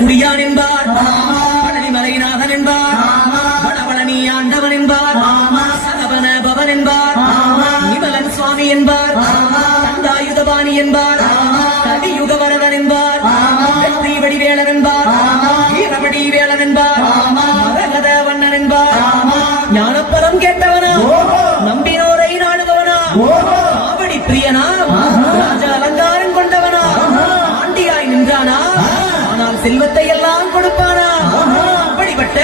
குடியான் என்பார், பழனிமலைநாதன் என்பார், வடபழனி ஆண்டவன் என்பார், சகவன பவன் என்பார், நிமலன் சுவாமி என்பார், தண்டாயுதபாணி என்பார், கலியுக வரதன் என்பார், வெற்றி வடிவேலன் என்பார், வீரவடி வேலன் என்பார், மரகத வண்ணன் என்பார், ஞானப்பரம் கேட்டவனா, நம்பினோரை நாடுபவனா, காவடி பிரியனா, ராஜ அலங்காரம் கொண்டவனா, ஆண்டியாய் நின்றானா, செல்வத்தை எல்லாம் கொடுப்பானா, அப்படிப்பட்ட